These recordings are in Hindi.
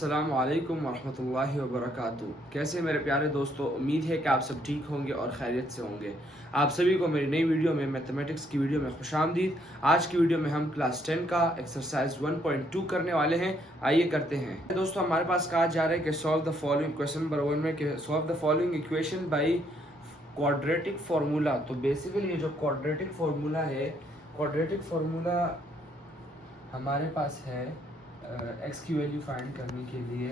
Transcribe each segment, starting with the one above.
अस्सलाम वालेकुम वरहमतुल्लाहि वबरकातुहू। कैसे मेरे प्यारे दोस्तों, उम्मीद है कि आप सब ठीक होंगे और खैरियत से होंगे। आप सभी को मेरी नई वीडियो में मैथमेटिक्स की वीडियो में खुशामदीद। आज की वीडियो में हम क्लास 10 का एक्सरसाइज 1.2 करने वाले हैं। आइए करते हैं। दोस्तों, हमारे पास कहा जा रहा है कि solve the following, question number 1 में कि solve the following equation by quadratic formula. तो बेसिकली ये जो क्वाड्रेटिक फार्मूला है, क्वाड्रेटिक फार्मूला हमारे पास है एक्स की वैल्यू फाइंड करने के लिए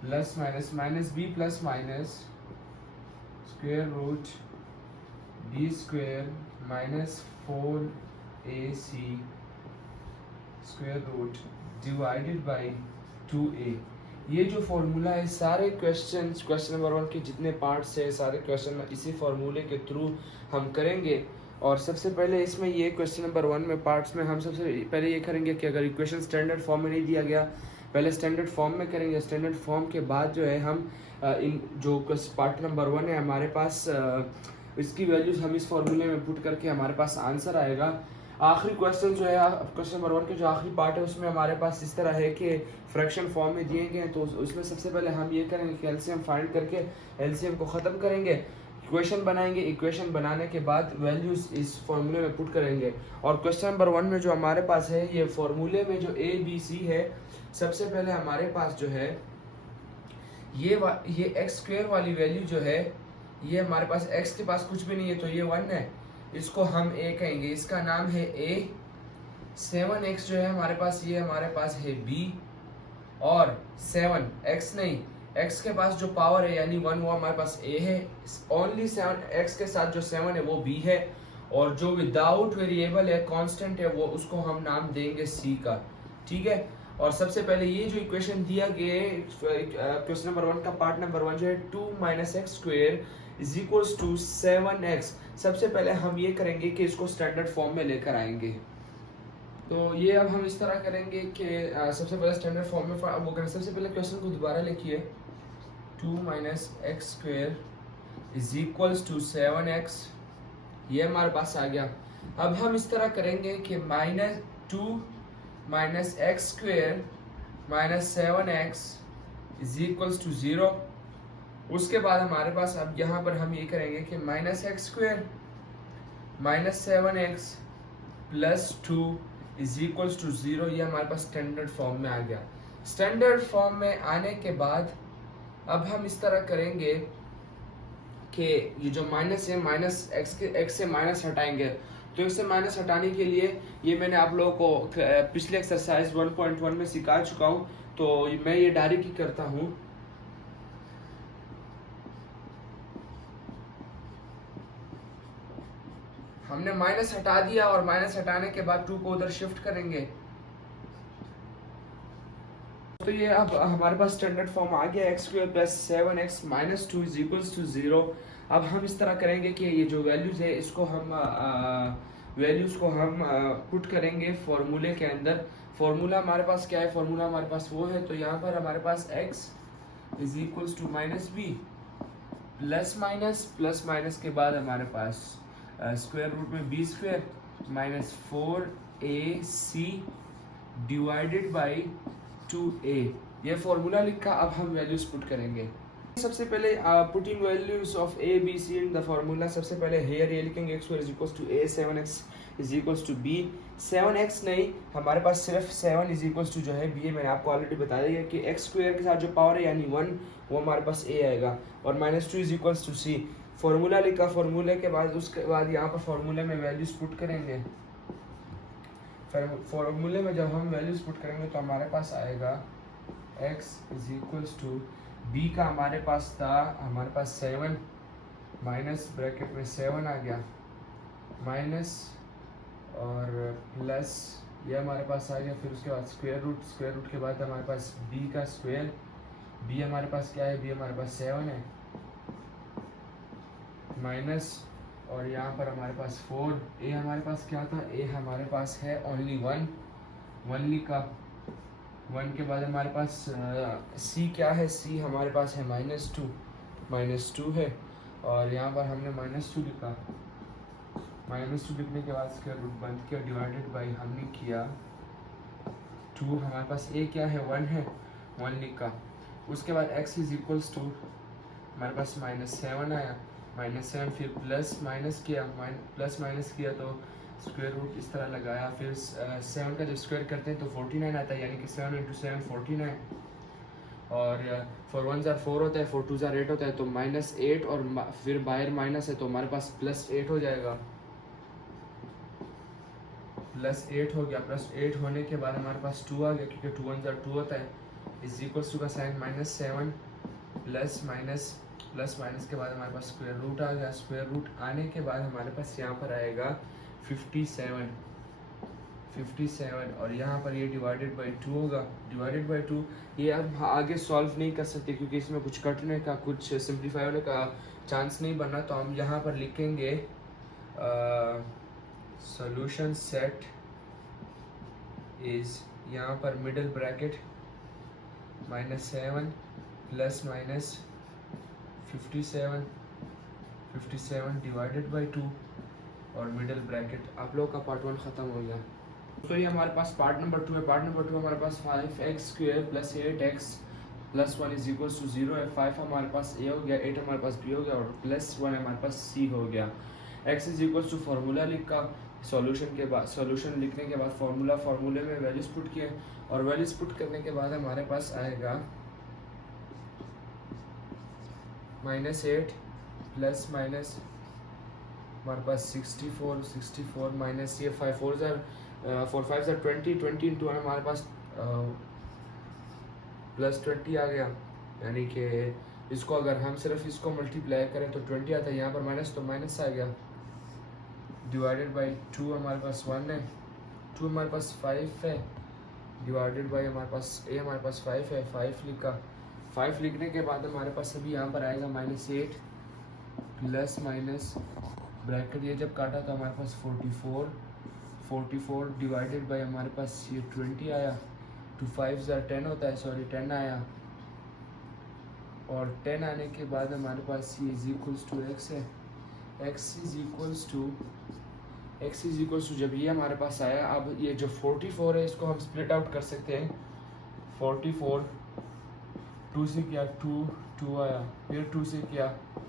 plus minus minus B plus minus square root B square minus 4ac square root divided by 2a। ये जो फॉर्मूला है, सारे क्वेश्चन नंबर 1 के जितने पार्ट्स है, सारे क्वेश्चन इसी फॉर्मूले के थ्रू हम करेंगे। और सबसे पहले इसमें ये क्वेश्चन नंबर 1 में पार्ट्स में हम सबसे पहले ये करेंगे कि अगर इक्वेशन स्टैंडर्ड फॉर्म में नहीं दिया गया, पहले स्टैंडर्ड फॉर्म में करेंगे। स्टैंडर्ड फॉर्म के बाद जो है हम इन जो पार्ट नंबर 1 है हमारे पास, इसकी वैल्यूज हम इस फॉर्मूले में पुट करके हमारे पास आंसर आएगा। आखिरी क्वेश्चन जो है, क्वेश्चन नंबर 1 के जो आखिरी पार्ट है उसमें हमारे पास इस तरह है कि फ्रैक्शन फॉर्म में दिए गए हैं। तो उसमें सबसे पहले हम ये करेंगे कि एलसीएम फाइंड करके एलसीएम को ख़त्म करेंगे, इक्वेशन बनाएंगे। इक्वेशन बनाने के बाद वैल्यूज इस फॉर्मूले में पुट करेंगे। और क्वेश्चन नंबर 1 में जो हमारे पास है, ये फॉर्मूले में जो ए बी सी है, सबसे पहले हमारे पास जो है ये एक्स स्क्वेयर वाली वैल्यू जो है, ये हमारे पास एक्स के पास कुछ भी नहीं है तो ये 1 है, इसको हम ए कहेंगे, इसका नाम है ए। 7x जो है हमारे पास, ये हमारे पास है बी। और 7x नहीं, x के पास जो पावर है यानी 1, वो हमारे पास a है। ओनली 7x के साथ जो 7 है वो b है। और जो विदाउट वेरिएबल है, कांस्टेंट है, वो उसको हम नाम देंगे c का। ठीक है। और सबसे पहले ये जो इक्वेशन दिया गया क्वेश्चन नंबर 1 का पार्ट नंबर 1 जो है 2 - x square is equals to 7x। सबसे पहले हम ये करेंगे कि इसको स्टैंडर्ड फॉर्म में लेकर आएंगे। तो ये अब हम इस तरह करेंगे कि सबसे पहले स्टैंडर्ड फॉर्म में वो करें। सबसे पहले क्वेश्चन को दोबारा लिखिए, 2 - x square is equals to 7x। ये हमारे पास आ गया। अब हम इस तरह करेंगे कि -2 - x square minus 7x is equals to 0। उसके बाद हमारे पास अब यहाँ पर हम ये करेंगे कि -x square minus 7x plus 2 is equals to 0। ये हमारे पास स्टैंडर्ड फॉर्म में आ गया। स्टैंडर्ड फॉर्म में आने के बाद अब हम इस तरह करेंगे कि ये जो माइनस है, माइनस एक्स से माइनस हटाएंगे। तो इससे माइनस हटाने के लिए ये मैंने आप लोगों को पिछले एक्सरसाइज 1.1 में सिखा चुका हूँ, तो मैं ये डायरेक्ट ही करता हूँ। हमने माइनस हटा दिया और माइनस हटाने के बाद 2 को उधर शिफ्ट करेंगे। तो ये अब हमारे पास स्टैंडर्ड फॉर्म आ गया, X square plus 7x minus 2 is equals to 0। अब हम इस तरह करेंगे कि ये जो वैल्यूज है इसको हम पुट करेंगे फॉर्मूले के अंदर। फॉर्मूला हमारे पास क्या है, फॉर्मूला हमारे पास वो है। तो यहाँ पर हमारे पास x is equals to -b plus minus के बाद हमारे पास स्क्वायर रूट में B square minus 4ac divided by 2a। ये फॉर्मूला लिखा। अब हम वैल्यूज पुट करेंगे। सबसे पहले putting values of a b c in the formula. सबसे पहले हेयर ये लिखेंगे x square is equals to a, 7x is equals to b। 7x नहीं, हमारे पास सिर्फ 7 इज इक्वल्स टू जो है b है। मैंने आपको ऑलरेडी बता दिया कि x स्क्वायर के साथ जो पावर है यानी 1, वो हमारे पास a आएगा। और -2 is equals to c। Formula लिखा। फॉर्मूले के बाद उसके बाद यहाँ पर फॉर्मूले में वैल्यूज पुट करेंगे। फॉर्मूले में जब हम वैल्यूज पुट करेंगे तो हमारे पास आएगा x is equals to b का हमारे पास था, हमारे पास 7 माइनस ब्रैकेट में 7 आ गया, माइनस और प्लस ये हमारे पास आ गया। फिर उसके बाद स्क्वायर रूट के बाद हमारे पास b का स्क्वायर। b हमारे पास क्या है, b हमारे पास 7 है, माइनस और यहाँ पर हमारे पास 4। a हमारे पास क्या था, a हमारे पास है ओनली 1 लिखा। 1 के बाद हमारे पास c क्या है, c हमारे पास है -2 है। और यहाँ पर हमने -2 लिखा। -2 लिखने के बाद स्क्वायर रूट बंद किया, डिवाइडेड बाई हमने किया 2, हमारे पास a क्या है 1 है, 1 लिखा। उसके बाद x इज इक्वल्स टू हमारे पास -7 आया, -7 फिर प्लस माइनस किया तो स्क्वायर रूट इस तरह लगाया, फिर 7 का जब स्क्वायर करते हैं तो 49 आता है, यानी कि 7 × 7 49, और 4 1 ज़ार 4 होता है, 4 2 ज़ार 8 होता है, तो -8 और फिर बाहर माइनस है तो हमारे पास +8 हो जाएगा, +8 हो गया। +8 होने के बाद हमारे पास 2 आ गया, क्योंकि 2 1 ज़ार 2 होता है, इज इक्वल्स टू का साइन -7 प्लस माइनस के बाद हमारे पास स्क्वायर रूट आ गया। स्क्वायर रूट आने के बाद हमारे पास यहाँ पर आएगा 57 और यहाँ पर ये डिवाइडेड बाई 2 होगा, डिवाइडेड बाई 2। ये अब आगे सॉल्व नहीं कर सकते क्योंकि इसमें कुछ कटने का, कुछ सिंप्लीफाई होने का चांस नहीं बनना, तो हम यहाँ पर लिखेंगे सॉल्यूशन सेट इज, यहाँ पर middle bracket -7 plus minus 57 divided by 2 और मिडिल ब्रैकेट। आप लोगों का पार्ट 1 ख़त्म हो गया। तो ये हमारे पास पार्ट नंबर 2 है। पार्ट नंबर 2 हमारे पास 5x² + 8x + 1 = 0 है। 5 हमारे पास a हो गया, 8 हमारे पास b हो गया और +1 हमारे पास c हो गया। x = फार्मूला लिखा, सॉल्यूशन के बाद, सॉल्यूशन लिखने के बाद फार्मूले में वैल्यूज पुट किए और वैल्यूज पुट करने के बाद हमारे पास आएगा -8 प्लस माइनस हमारे पास 64 माइनस ये 5 4 5 20 इंटू हमारे पास +20 आ गया, यानी कि इसको अगर हम सिर्फ इसको मल्टीप्लाई करें तो 20 आता है, यहाँ पर माइनस तो माइनस आ गया, डिवाइडेड बाई 2 हमारे पास 1 है, 2 हमारे पास 5 है, डिवाइडेड बाई हमारे पास हमारे पास 5 है, 5 लिखा। 5 लिखने के बाद हमारे पास अभी यहाँ पर आएगा -8 प्लस माइनस ब्रैकेट, ये जब काटा तो हमारे पास 44 डिवाइडेड बाई हमारे पास ये 20 आया, 2 5 ज़ार 10 होता है, सॉरी 10 आया, और 10 आने के बाद हमारे पास ये इज इक्वल्स टू x है। x इज इक्वल्स टू जब ये हमारे पास आया, अब ये जो 44 है इसको हम स्प्लिट आउट कर सकते हैं। 44 2 से किया 2 आया, फिर 2 से किया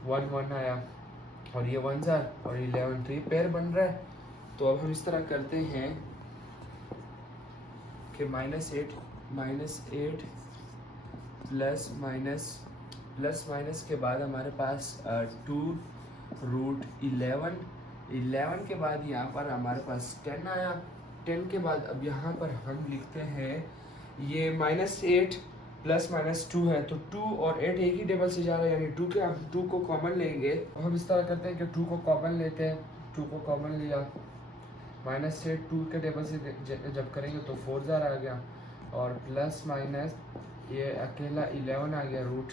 1 आया, और ये 1 ज़ार और 11, तो ये पेयर बन रहा है। तो अब हम इस तरह करते हैं कि -8 प्लस माइनस के बाद हमारे पास 2√11 के बाद यहाँ पर हमारे पास 10 आया। 10 के बाद अब यहाँ पर हम लिखते हैं ये -8 प्लस -2 है, तो 2 और 8 एक ही टेबल से जा रहा है, यानी 2 को कॉमन लेंगे। तो हम इस तरह करते हैं कि 2 को कॉमन लेते हैं, 2 को कॉमन लिया, -8 2 के टेबल से जब करेंगे तो 4 ज़ार आ गया, और प्लस माइनस ये अकेला 11 आ गया रूट,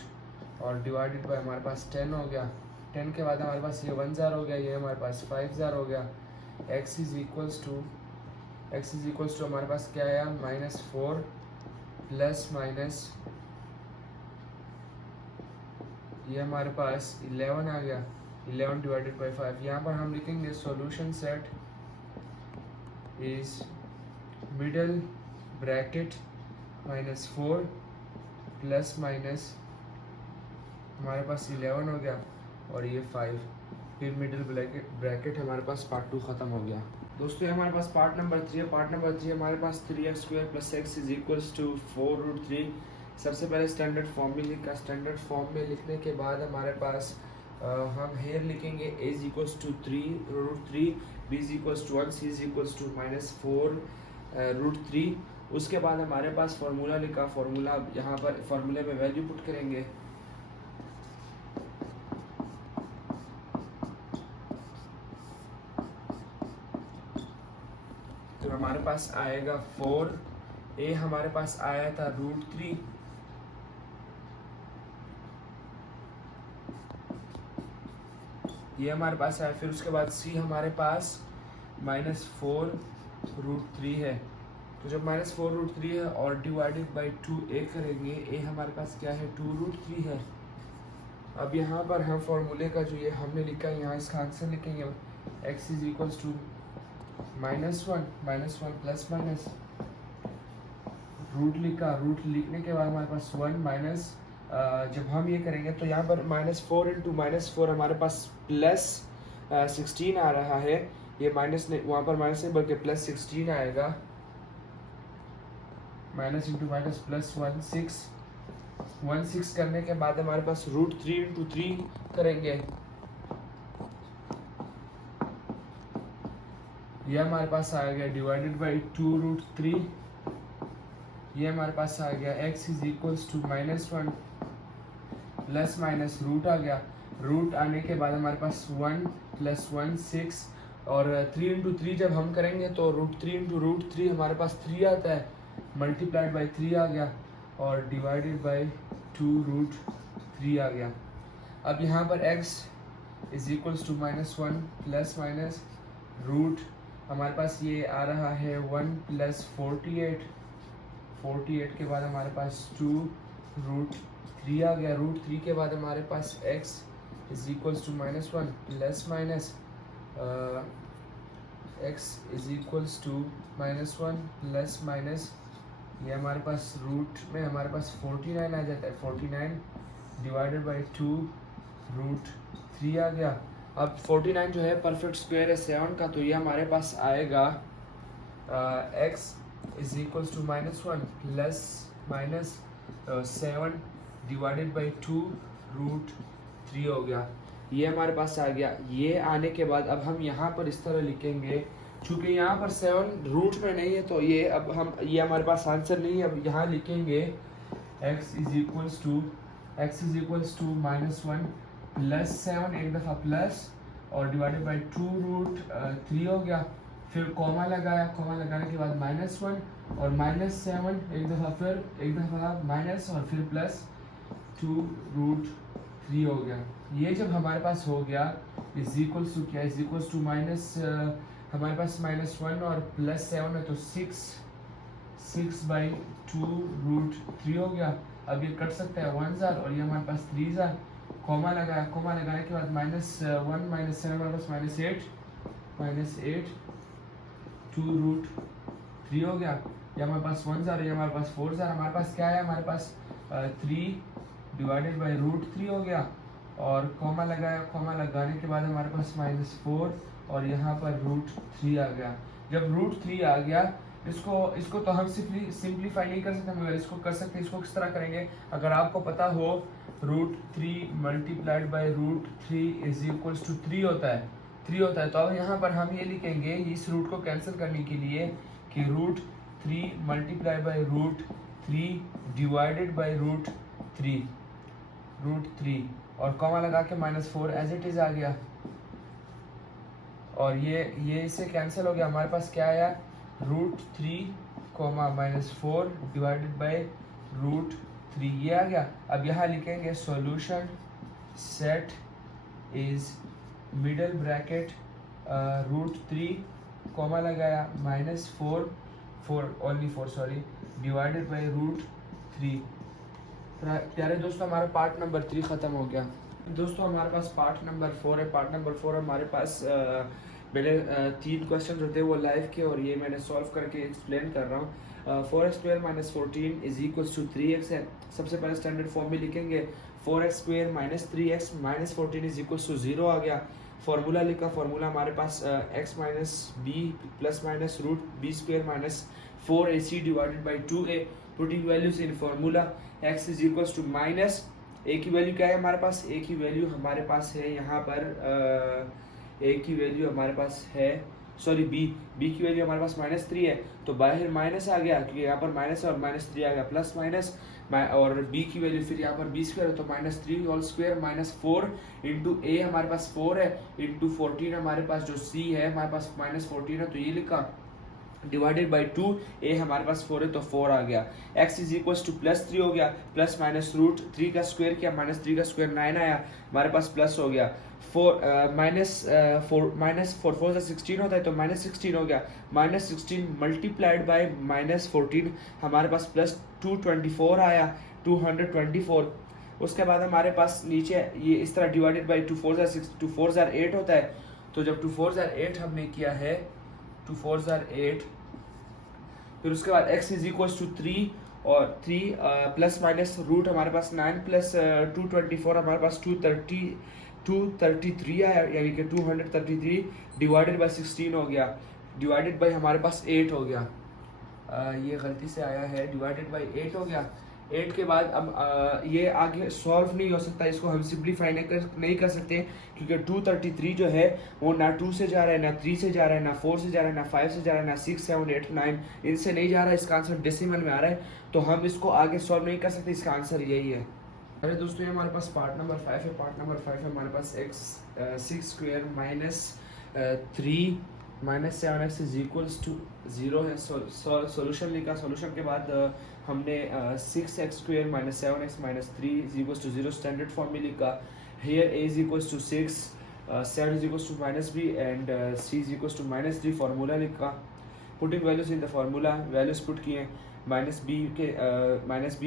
और डिवाइडेड बाय हमारे पास 10 हो गया। 10 के बाद हमारे पास ये 1 ज़ार हो गया, ये हमारे पास 5 ज़ार हो गया। x इज इक्वल्स टू हमारे पास क्या आया, -4 प्लस माइनस ये हमारे पास 11 आ गया, 11 डिवाइडेड बाई 5। यहाँ पर हम लिखेंगे solution set is middle bracket -4 plus minus हमारे पास 11 हो गया और ये 5, फिर मिडिल ब्रैकेट हमारे पास पार्ट 2 ख़त्म हो गया। दोस्तों ये हमारे पास पार्ट नंबर 3 है। पार्ट नंबर 3 हमारे पास 3x² + x = 4√3। सबसे पहले स्टैंडर्ड फॉर्म में लिखा, स्टैंडर्ड फॉर्म में लिखने के बाद हमारे पास हम हेयर लिखेंगे a = 3√3, b = 1, c = -4√3। उसके बाद हमारे पास फार्मूला लिखा, फार्मूला यहाँ पर फार्मूले में वैल्यू पुट करेंगे। तो हमारे पास आएगा 4, a हमारे पास आया था √3, ये हमारे पास आया, फिर उसके बाद c हमारे पास -4√3 है। तो जब -4√3 है और डिवाइडेड बाई 2a करेंगे, a हमारे पास क्या है 2√3 है। अब यहाँ पर हम फार्मूले का जो ये हमने लिखा है, यहाँ इसका आंसर लिखेंगे x is equals to -1 plus minus root लिखा, रूट लिखने के बाद हमारे पास 1 माइनस, जब हम ये करेंगे तो यहाँ पर -4 इंटू -4 हमारे पास प्लस 16 आ रहा है। ये माइनस नहीं, वहाँ पर माइनस नहीं बल्कि प्लस 16 आएगा। माइनस इंटू माइनस प्लस 16 करने के बाद हमारे पास √3 इंटू 3 करेंगे, ये हमारे पास आ गया डिवाइडेड बाई 2√3। ये हमारे पास आ गया x is equals to -1 plus minus root आ गया। रूट आने के बाद हमारे पास 1 प्लस 1 6 और 3 इंटू 3 जब हम करेंगे तो √3 इंटू √3 हमारे पास 3 आता है, मल्टीप्लाइड बाई 3 आ गया और डिवाइडेड बाई 2√3 आ गया। अब यहाँ पर x is equals to -1 plus minus root हमारे पास ये आ रहा है 1 प्लस 48 के बाद हमारे पास 2√3 आ गया। √3 के बाद हमारे पास x is equals to -1 plus minus x is equals to -1 plus minus, ये हमारे पास रूट में हमारे पास 49 आ जाता है, 49 डिवाइडेड बाई 2√3 आ गया। अब 49 जो है परफेक्ट स्क्वायर है 7 का, तो ये हमारे पास आएगा x is equals to -1 plus minus 7 divided by 2√3 हो गया। ये हमारे पास आ गया। ये आने के बाद अब हम यहाँ पर इस तरह लिखेंगे, चूँकि यहाँ पर 7 रूट में नहीं है तो ये अब हम ये हमारे पास आंसर नहीं है। अब यहाँ लिखेंगे x is equals to -1 plus 7 एक दफ़ा प्लस और डिवाइडेड बाई 2√3 हो गया। फिर कॉमा लगाया, कॉमा लगाने के बाद -1 और -7 एक दफ़ा माइनस और फिर प्लस 2√3 हो गया। ये जब हमारे पास हो गया इज इक्वल्स टू क्या, इज इक्वल्स टू माइनस हमारे पास -1 और प्लस 7 है तो 6/2√3 हो गया। अब ये कट सकता है 1 जार और ये हमारे पास 3 जार। कॉमा लगाया, कॉमा लगाने के बाद -1 -7 हमारे पास -8 2√3 हो गया। ये हमारे पास 1 जार, ये हमारे पास 4 जार। हमारे पास क्या है, हमारे पास 3 डिवाइडेड बाई √3 हो गया और कॉमा लगाया, कॉमा लगाने के बाद हमारे पास -4 और यहाँ पर √3 आ गया। जब √3 आ गया इसको तो हम सिंप्लीफाई नहीं कर सकते मगर इसको कर सकते हैं। इसको किस तरह करेंगे, अगर आपको पता हो √3 multiplied by √3 is equals to 3 होता है, 3 होता है। तो अब यहाँ पर हम ये लिखेंगे इस रूट को कैंसिल करने के लिए कि √3 मल्टीप्लाई बाई √3 डिवाइडेड बाई √3 और कॉमा लगा के -4 एज इट इज आ गया और ये इससे कैंसिल हो गया। हमारे पास क्या आया, √3 -4 डिवाइडेड बाई √3 ये आ गया। अब यहाँ लिखेंगे solution set is middle bracket √3 comma लगाया -4 डिवाइडेड बाई √3। प्यारे दोस्तों हमारा पार्ट नंबर 3 ख़त्म हो गया। दोस्तों हमारे पास पार्ट नंबर 4 है। पार्ट नंबर 4 हमारे पास पहले 3 क्वेश्चन होते हैं वो लाइव के और ये मैंने सॉल्व करके एक्सप्लेन कर रहा हूँ। 4x² - 14 is equals to 3x है। सबसे पहले स्टैंडर्ड फॉर्म में लिखेंगे 4x² - 3x - 14 is equals to 0 आ गया। फार्मूला लिखा, फार्मूला हमारे पास x - b plus minus √b² - 4ac divided by 2a। Putting values in formula x is equals to minus a की वैल्यू क्या है हमारे पास, a की वैल्यू हमारे पास है यहाँ पर a की वैल्यू हमारे पास है b की वैल्यू हमारे पास -3 है तो बाहर माइनस आ गया क्योंकि यहाँ पर माइनस है और -3 आ गया प्लस माइनस और b की वैल्यू फिर यहाँ पर b² है तो -3 होल स्क्वायर -4 इंटू a हमारे पास 4 है इंटू 14 हमारे पास जो c है हमारे पास -14 है तो ये लिखा डिवाइडेड बाई 2 a हमारे पास 4 है तो 4 आ गया। x इज इक्वल्स टू +3 हो गया प्लस माइनस √3 का स्क्वायर किया -3 का स्क्वायर 9 आया हमारे पास प्लस हो गया। 4 से 16 होता है तो -16 हो गया। -16 मल्टीप्लाइड बाई -14 हमारे पास +224 आया 224। उसके बाद हमारे पास नीचे ये इस तरह डिवाइडेड बाई 2 4 8 होता है तो जब 2 4 ज़ार 8 हमने किया है 2 4 ज़ार 8, फिर उसके बाद x इज इक्वल टू 3 और 3 प्लस माइनस रूट हमारे पास 9 प्लस 224 हमारे पास 233 आया, यानी कि 233 डिवाइडेड बाई 16 हो गया, डिवाइडेड बाई हमारे पास 8 हो गया। ये गलती से आया है, डिवाइडेड बाई 8 हो गया। 8 के बाद अब ये आगे सॉल्व नहीं हो सकता, इसको हम सिंप्लीफाई नहीं कर सकते, क्योंकि 233 जो है वो ना 2 से जा रहा है, ना 3 से जा रहा है, ना 4 से जा रहा है, ना 5 से जा रहा है, ना 6 7 8 9 इनसे नहीं जा रहा है, इसका आंसर डेसिमल में आ रहा है, तो हम इसको आगे सॉल्व नहीं कर सकते, इसका आंसर यही है। अरे दोस्तों, ये हमारे पास पार्ट नंबर 5 है। पार्ट नंबर 5 है हमारे पास x 6 square minus 3 minus 7x is equals to 0 है। सॉल्यूशन लिखा, सॉल्यूशन के बाद हमने 6x square minus 7x minus 3 is equals to 0 standard form में लिखा। Here a is equals to 6, 7 is equals to minus b and c is equals to minus 3 formula लिखा। Putting values in the formula, values put किए, माइनस बी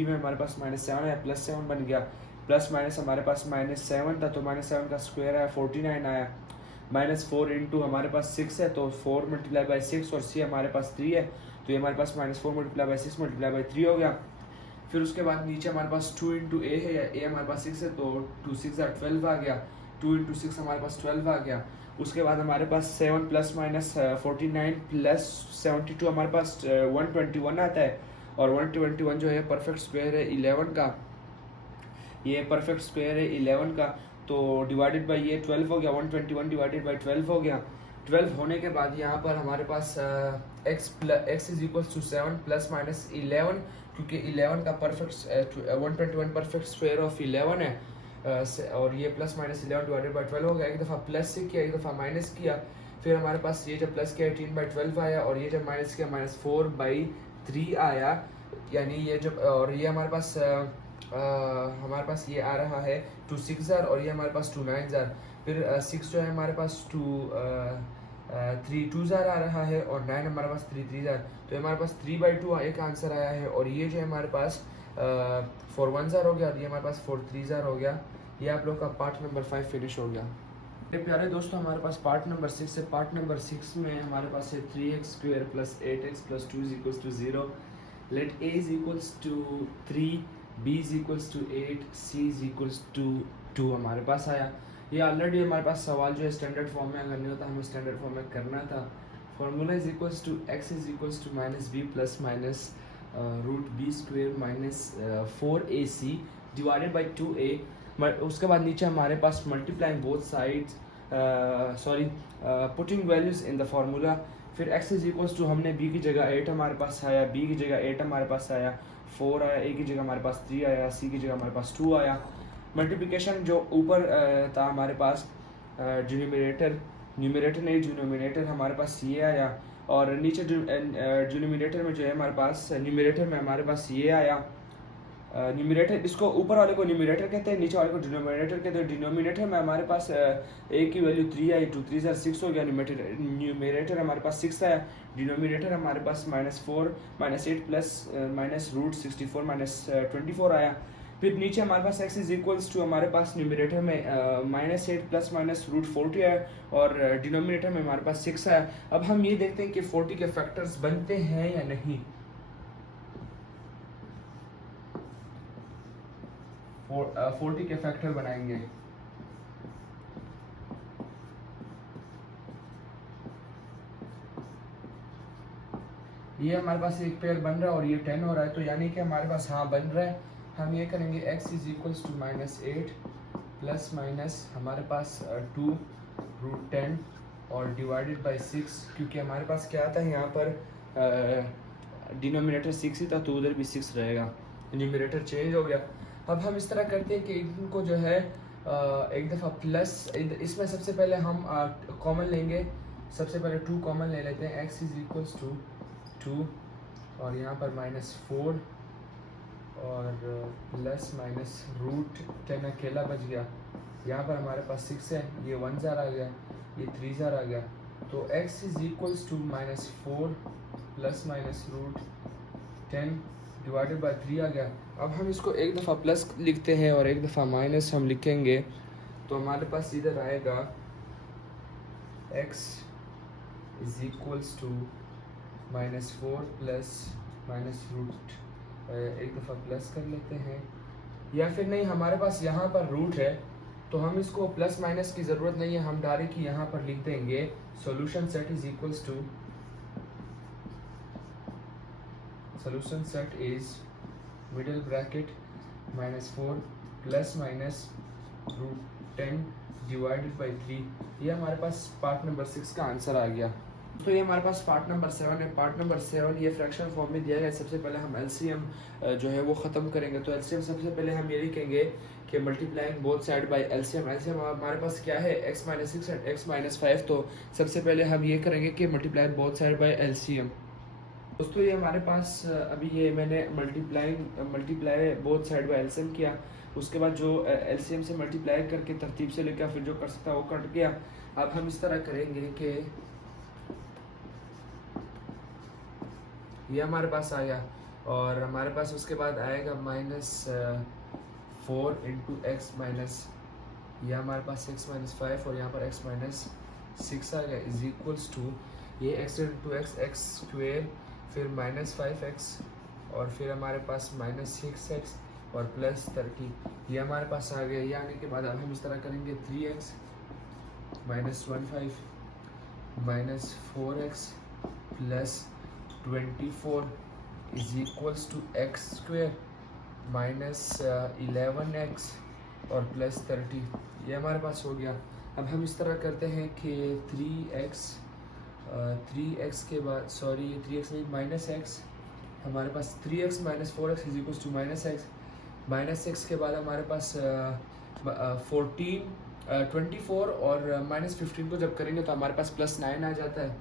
में हमारे पास माइनस 7 है, प्लस 7 बन गया, प्लस माइनस हमारे पास माइनस 7 था तो माइनस 7 का स्क्वायर आया 49 आया, माइनस 4 इंटू हमारे पास 6 है तो 4 मल्टीप्लाई बाई 6 और सी हमारे पास 3 है, तो ये हमारे पास minus 4 multiply by 6 multiply by 3 हो गया। फिर उसके बाद नीचे हमारे पास 2 इंटू ए है, ए हमारे पास 6 है तो 2 6 12 आ गया, 2 इंटू 6 हमारे पास 12 आ गया। उसके बाद हमारे पास 7 प्लस माइनस 49 प्लस 72 हमारे पास 121 आता है, और 121 जो है परफेक्ट स्क्वायर है 11 का, ये परफेक्ट स्क्वायर है 11 का, तो डिवाइडेड बाई ये 12 हो गया, 121 डिवाइडेड बाई 12 हो गया। 12 होने के बाद यहाँ पर हमारे पास x is equal to 7 plus minus 11, क्योंकि 11 का परफेक्ट 121 परफेक्ट स्क्वायर ऑफ 11 है, और ये प्लस माइनस 11 डिवाइडेड बाई 12 हो गया। एक दफ़ा प्लस से किया, एक दफ़ा माइनस किया, फिर हमारे पास ये जब प्लस किया 18/12 आया, और ये जब माइनस किया -4/3 आया, यानी ये जब, और ये हमारे पास ये आ रहा है 2 6 ज़ार, और ये हमारे पास 2 9 ज़ार, फिर 6 जो है हमारे पास 3 2 ज़ार आ रहा है, और 9 हमारे पास 3 3 ज़ार, तो हमारे पास 3/2 एक आंसर आया है, और ये जो है हमारे पास 4 1 ज़ार हो गया, और ये हमारे पास 4 3 ज़ार हो गया। ये आप लोग का पार्ट नंबर 5 फिनिश हो गया। मेरे प्यारे दोस्तों, हमारे पास पार्ट नंबर 6 है। पार्ट नंबर 6 में हमारे पास है 3x square plus 8x plus 2 is equals to 0। Let a is equals to 3, b is equals to 8, c is equals to 2 हमारे पास आया। ये ऑलरेडी हमारे पास सवाल जो है स्टैंडर्ड फॉर्म में अगर नहीं होता हमें स्टैंडर्ड फॉर्म में करना था। Formula is equals to x is equals to minus b plus minus root B square minus 4ac divided by 2a। उसके बाद नीचे हमारे पास multiplying both sides, putting values in the formula. फिर x इज इक्वल्स टू, हमने b की जगह 8 हमारे पास आया, b की जगह 8 हमारे पास आया, 4 आया, a की जगह हमारे पास 3 आया, c की जगह हमारे पास 2 आया। मल्टीप्लिकेशन जो ऊपर था हमारे पास न्यूमरेटर नहीं डिनोमिनेटर हमारे पास ये आया, और नीचे डिनोमिनेटर में जो है हमारे पास न्यूमरेटर में हमारे पास ये आया। न्यूमरेटर, इसको ऊपर वाले को न्यूमरेटर कहते हैं, नीचे वाले को डिनोमिनेटर कहते हैं। डिनोमिनेटर में हमारे पास a की वैल्यू 3 आई, 2 3 6 हो गया, न्यूमरेटर हमारे पास 6 आया, डिनोमिनेटर हमारे पास -4 -8 प्लस माइनस रूट 64 -24 आया। फिर नीचे हमारे पास x इज इक्वल्स टू, हमारे पास न्यूमरेटर में -8 प्लस माइनस रूट 40 आया, और डिनोमिनेटर में हमारे पास 6 आया। अब हम ये देखते हैं कि 40 के फैक्टर्स बनते हैं या नहीं। 40 के फैक्टर बनाएंगे। ये हमारे पास एक पेयर बन रहा है और ये 10 हो रहा है, तो यानी कि हमारे पास हाँ बन रहा है। हम ये करेंगे x is equals to -8 plus minus हमारे पास 2 रूट 10 और डिवाइडेड बाई 6, क्योंकि हमारे पास क्या था यहाँ पर डिनोमिनेटर 6 ही था तो उधर भी 6 रहेगा, न्यूमरेटर चेंज हो गया। अब हम इस तरह करते हैं कि इनको जो है एक दफ़ा प्लस, इसमें सबसे पहले हम कॉमन लेंगे, सबसे पहले 2 कॉमन ले लेते हैं। x इज इक्वल्स टू 2 और यहाँ पर -4 और प्लस माइनस रूट 10 अकेला बच गया। यहाँ पर हमारे पास 6 है, ये 1 ज़ार आ गया, ये 3 ज़ार आ गया, तो x is equals to -4 plus minus root 10 divided by 3 आ गया। अब हम इसको एक दफ़ा प्लस लिखते हैं और एक दफ़ा माइनस हम लिखेंगे, तो हमारे पास इधर आएगा x is equals to -4 plus minus root, एक दफ़ा प्लस कर लेते हैं, या फिर नहीं हमारे पास यहाँ पर रूट है तो हम इसको प्लस माइनस की ज़रूरत नहीं है, हम डायरेक्ट ही यहाँ पर लिख देंगे solution set is equals to solution set is middle bracket -4 plus minus √10 divided by 3। ये हमारे पास पार्ट नंबर 6 का आंसर आ गया। तो ये हमारे पास पार्ट नंबर 7 है। पार्ट नंबर 7 ये फ्रैक्शन फॉर्म में दिया गया है। सबसे पहले हम एलसीएम जो है वो ख़त्म करेंगे। तो एलसीएम सबसे पहले हम ये लिखेंगे कि multiplying both side by LCM. LCM हमारे पास क्या है, x - 6 एंड x - 5। तो सबसे पहले हम ये करेंगे कि multiply both side by LCM. दोस्तों ये हमारे पास अभी ये मैंने multiply both side by LCM किया। उसके बाद जो एलसीएम से मल्टीप्लाई करके तरतीब से लेकर फिर जो कर सकता है वो कट गया। अब हम इस तरह करेंगे कि ये हमारे पास आ गया और हमारे पास उसके बाद आएगा -4 इंटू एक्स माइनस, ये हमारे पास x - 5 और यहाँ पर x - 6 आ गया इज इक्वल्स टू ये x इंटू एक्स स्क्वेयर, फिर -5x और फिर हमारे पास -6x और प्लस 30, ये हमारे पास आ गया। ये आने के बाद अब हम इस तरह करेंगे 3x - 15 -4x plus 24 is equals to X square -11x और प्लस 30, ये हमारे पास हो गया। अब हम इस तरह करते हैं कि 3x के बाद ये 3x नहीं -x, हमारे पास 3x - 4x is equals to -x के बाद हमारे पास 24 और -15 को जब करेंगे तो हमारे पास +9 आ जाता है।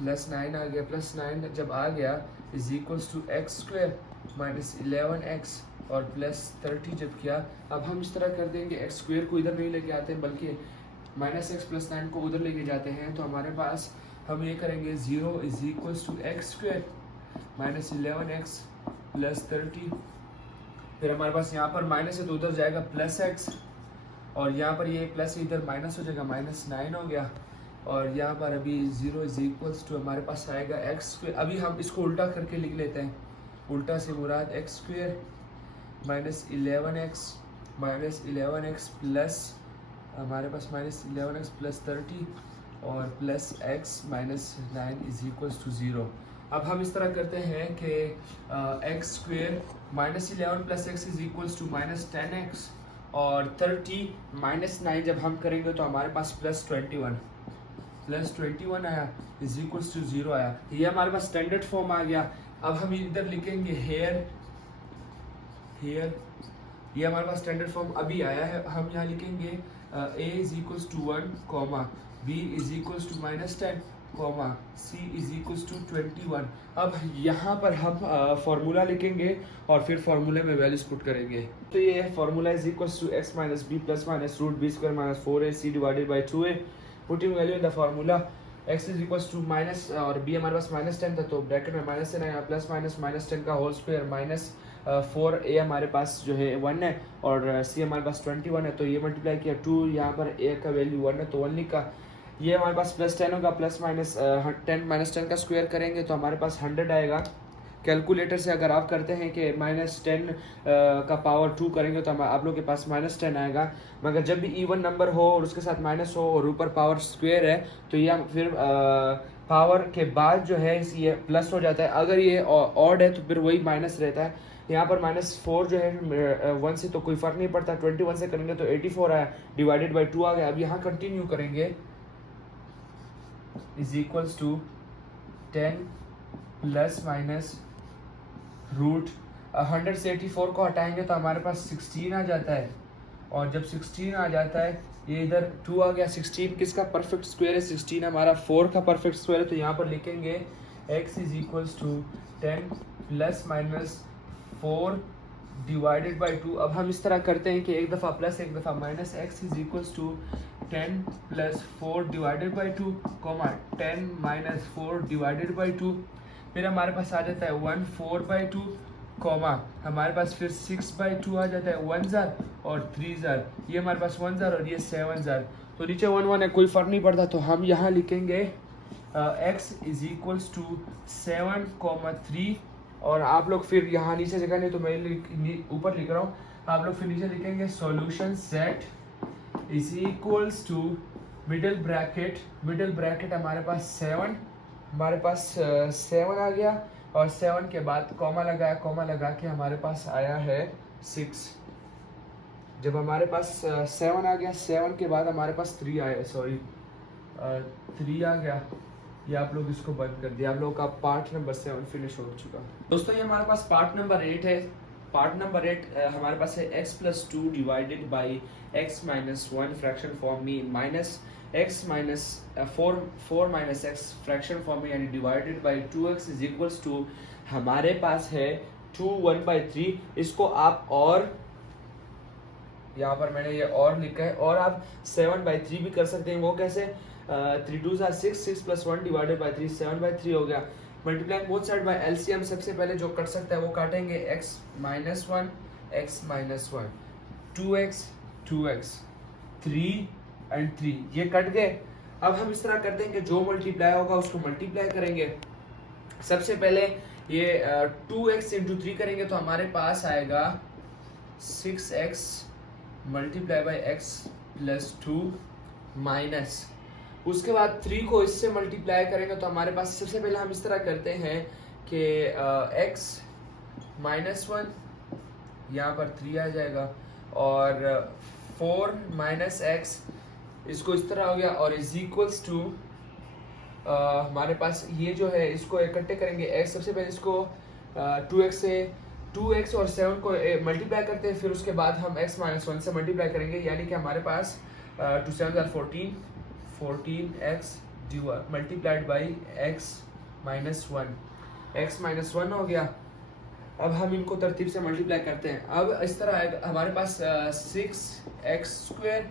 +9 आ गया, +9 जब आ गया is equals to X square -11x और प्लस 30 जब किया। अब हम इस तरह कर देंगे x स्क्वेयर को इधर नहीं लेके आते बल्कि -x + 9 को उधर लेके जाते हैं। तो हमारे पास हम ये करेंगे 0 is equals to X square -11x plus 30, फिर हमारे पास यहाँ पर माइनस है तो उधर जाएगा +x और यहाँ पर ये प्लस इधर माइनस हो जाएगा -9 हो गया और यहाँ पर अभी 0 इज इक्वल्स टू हमारे पास आएगा एक्स स्क्वेयर। अभी हम इसको उल्टा करके लिख लेते हैं, उल्टा से मुराद एक्स स्क्वेयर -11x प्लस हमारे पास -11x प्लस 30 और plus x -9 is equals to 0। अब हम इस तरह करते हैं कि X square -11 plus x is equals to -10x और 30 -9 जब हम करेंगे तो हमारे पास +21 आया इज इक्वल्स टू 0 आया। ये हमारे पास स्टैंडर्ड फॉर्म आ गया। अब हम इधर लिखेंगे हेयर, ये हमारे पास स्टैंडर्ड फॉर्म अभी आया है। हम यहाँ लिखेंगे a is equals to 1, b is equals to -10, c is equals to 21। अब यहाँ पर हम फार्मूला लिखेंगे और फिर फार्मूले में वैल्यूज पुट करेंगे। तो ये formula is equals to x - b plus minus √b² - 4ac divided by 2a। Putting value in the formula x is equals to minus और b हमारे पास -10 था तो ब्रैकेट में -10 आया, प्लस माइनस -10 का होल स्क्वायर माइनस 4a हमारे पास जो है 1 है और c हमारे पास 21 है। तो ये मल्टीप्लाई किया 2, यहाँ पर a का वैल्यू 1 है तो 1 लिखा। ये हमारे पास +10 होगा, प्लस माइनस 10 का स्क्वायर करेंगे तो हमारे पास 100 आएगा। कैलकुलेटर से अगर आप करते हैं कि -10 का पावर 2 करेंगे तो आप लोग के पास -10 आएगा। मगर जब भी इवन नंबर हो और उसके साथ माइनस हो और ऊपर पावर स्क्वायर है तो ये फिर पावर के बाद जो है ये प्लस हो जाता है। अगर ये ऑड है तो फिर वही माइनस रहता है। यहाँ पर -4 जो है 1 से तो कोई फ़र्क नहीं पड़ता, 21 से करेंगे तो 84 आया डिवाइडेड बाई 2 आ गया। अब यहाँ कंटिन्यू करेंगे is equals to 10 plus minus √100 से 84 को हटाएंगे तो हमारे पास 16 आ जाता है और जब 16 आ जाता है ये इधर 2 आ गया। 16 किसका परफेक्ट स्क्वायर है, 16 हमारा 4 का परफेक्ट स्क्वायर है। तो यहाँ पर लिखेंगे x is equals to 10 plus minus 4 divided by 2। अब हम इस तरह करते हैं कि एक दफ़ा प्लस एक दफ़ा minus, x is equals to 10 plus 4 divided by 2, 10 minus 4 divided by 2। फिर हमारे पास आ जाता है 1/4/2, हमारे पास फिर 6/2 आ जाता है 1 ज़र और 3 ज़र, ये हमारे पास 1 ज़र और ये 7 ज़र। तो नीचे 1 1 है, कोई फर्क नहीं पड़ता। तो हम यहाँ लिखेंगे x इज इक्वल्स टू 7,3 और आप लोग फिर यहाँ नीचे जगह नहीं तो मैं ऊपर लिख रहा हूँ, आप लोग फिर नीचे लिखेंगे solution z is equals to middle bracket हमारे पास 7, हमारे पास 7 आ गया और 7 के बाद कॉमा लगा के हमारे पास आया है 6। जब हमारे पास 7 आ गया, 7 के बाद हमारे पास 3 आया, 3 आ गया, ये आप लोग इसको बंद कर दिया, आप लोगों का पार्ट नंबर 7 फिनिश हो चुका। दोस्तों ये हमारे पास पार्ट नंबर 8 है। पार्ट नंबर 8 हमारे पास है x+2 divided by x-1 fraction form में minus x minus 4 minus x fraction form में यानी divided by 2x is equals to हमारे पास है 2 1/3। इसको आप और यहाँ पर मैंने ये और लिखा है, और आप 7/3 भी कर सकते हैं। वो कैसे? 3 2s are 6, 6 + 1 डिवाइडेड बाई 3 7/3 हो गया। Multiplying both side by LCM, सबसे पहले जो कट सकता है वो काटेंगे x-1 x-1 2x 2x 3 और 3 ये कट गए। अब हम इस तरह करते हैं कि जो मल्टीप्लाई होगा उसको मल्टीप्लाई करेंगे। सबसे पहले ये 2x × 3 करेंगे तो हमारे पास आएगा 6x multiply by x + 2 minus, उसके बाद 3 को इससे मल्टीप्लाई करेंगे तो हमारे पास सबसे पहले हम इस तरह करते हैं कि x-1 यहाँ पर 3 आ जाएगा और 4 - x इसको इस तरह हो गया और इज इक्वल्स टू हमारे पास ये जो है इसको इकट्ठे करेंगे। x सबसे पहले इसको 2x से 2x और 7 को मल्टीप्लाई करते हैं, फिर उसके बाद हम x - 1 से मल्टीप्लाई करेंगे, यानी कि हमारे पास 2 7 are 14x multiplied by x - 1 x - 1 हो गया। अब हम इनको तरतीब से मल्टीप्लाई करते हैं। अब इस तरह आएगा हमारे पास 6x²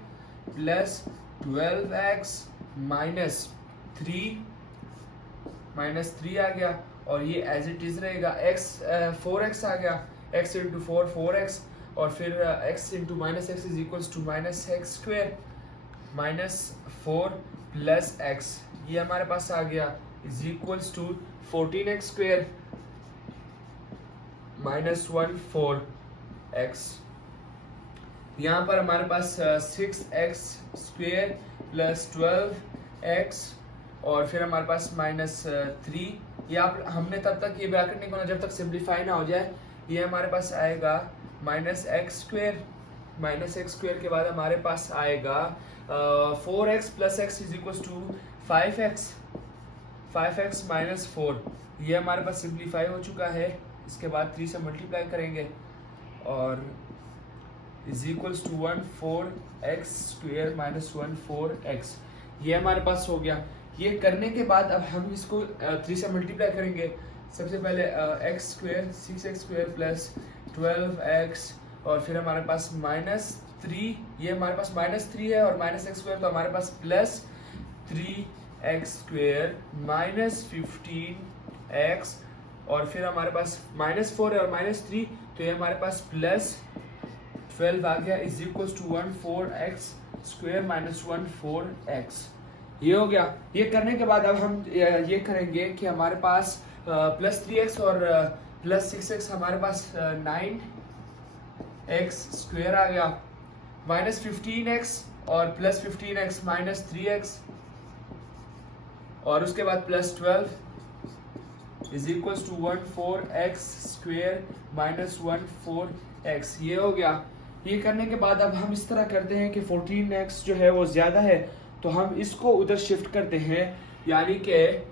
प्लस 12x माइनस 3 आ गया और ये एज इट इज रहेगा। 4x आ गया, x × 4 4x और फिर x × -x is equals to -x² -4 plus x, ये हमारे पास आ गया is equals to 14x² -1 4x। यहाँ पर हमारे पास 6x² प्लस 12x और फिर हमारे पास -3। ये आप हमने तब तक ये ब्रैकेट नहीं करना जब तक सिंप्लीफाई ना हो जाए। ये हमारे पास आएगा -x² के बाद हमारे पास आएगा 4x plus x is equal to 5x -4। ये हमारे पास सिंप्लीफाई हो चुका है। इसके बाद 3 से मल्टीप्लाई करेंगे और is equals to 14x² -1 4x, ये हमारे पास हो गया। ये करने के बाद अब हम इसको 3 से मल्टीप्लाई करेंगे। सबसे पहले x² 6x² प्लस 12x और फिर हमारे पास -3, ये हमारे पास -3 है और -x² तो हमारे पास प्लस 3x² -15x और फिर हमारे पास -4 है और -3 तो ये हमारे पास प्लस 12 आ गया is equal to 14x² -1 4x, ये हो गया। ये करने के बाद अब हम ये करेंगे कि हमारे पास प्लस 3x और प्लस 6x हमारे पास 9x² आ गया, -15x और प्लस 15x -3x और उसके बाद plus 12 is equal to 14x² -1 4x, ये हो गया। ये करने के बाद अब हम इस तरह करते हैं कि 14x जो है वो ज़्यादा है तो हम इसको उधर शिफ्ट करते हैं, यानी कि